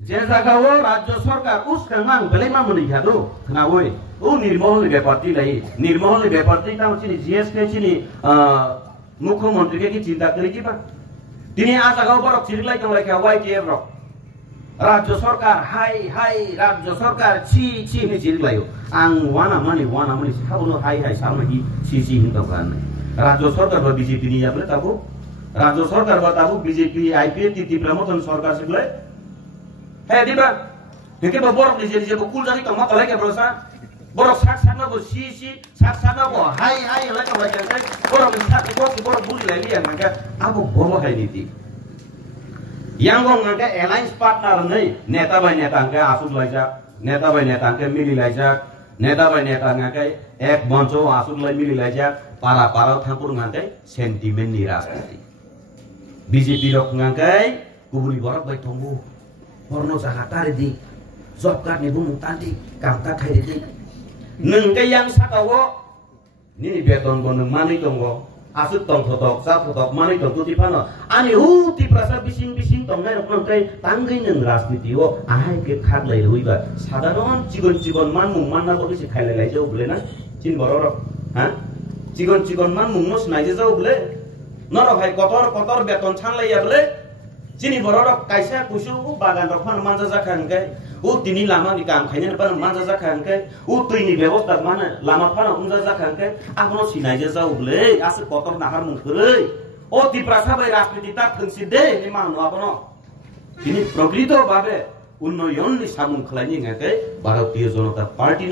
যে জায়গাও রাজ্য সরকার উস্কাং বেলাই মামুনি খাদো নাওই ও নির্মহল ব্যাপারটি লাই নির্মহল ব্যাপারটি তাও চিনি জিএসকে চিনি মুখ্যমন্ত্রীকে কি চিন্তা করে কি পা তিনি আ জায়গাও বড় চিরলাই কামলাই খাওয়াই কে রক রাজ্য সরকার হাই হাই রাজ্য সরকার ছি ছি নি চিরলাইও আং ওয়ানা মানি সাবুনো হাই হাই সামহি ছি ছি হিংতা গান রাজ্য সরকার বা বিজেপি নি যাবলে তাবো রাজ্য সরকার বা তাবো বিজেপি আইপিএ টিটিপ্রা মতন সরকার সেগুলাই হ্যাঁ দিবা দেখে বা বড় নিজে নিজে কুল জানি তো মাথা লাগে বড় সা বড় সাক সাক না সি সি সাক সাক না হাই হাই লাগে লাগে বড় সাক বড় বুঝ লাইলি আমাকে আবো বড় হাই নীতি Yanggong angke alliance partner nei neta by neta angke asut laijak neta by neta angke mili laijak neta by neta angke ek moncho asut lai mili laijak para thapur ngangke sentiment ni rajniti BJP rok ngangke kuburi borok bai thongbu horno Jakarta redi job card ni bung tanti kamta khai redi nengke yang sakawo ni beton bon mani tonggo asut tong thotok sa thotok mani tong tuti phano ani hu ti prasa bising tongai rokon kai tangai neng rajniti o ahai ke khak lai hoiba sadharon chigon manmung manna boli se khaile lai jau bole na chin borok ha chigon manmung nos nai je jau bole noro hai kotor beton chan lai ya bole chini borok kaisa kusu bagan rok phan manja jakhan kai ও তিনি লামা নি কাম খাইনে পান মানজা জাখানকে ও তুইনি ব্যবস্থা মানে লামা ফানা উনজা জাখানকে আপনো সিনাই যে যাও বলে আছে কতর নাহার মুখরে ও তিপ্রাসা বাই রাজনীতি তার থংসি দে নি মানো আপনো তিনি প্রকৃত ভাবে উন্নয়ন নি সামুন খলাইনি গাকে ভারতীয় জনতা পার্টি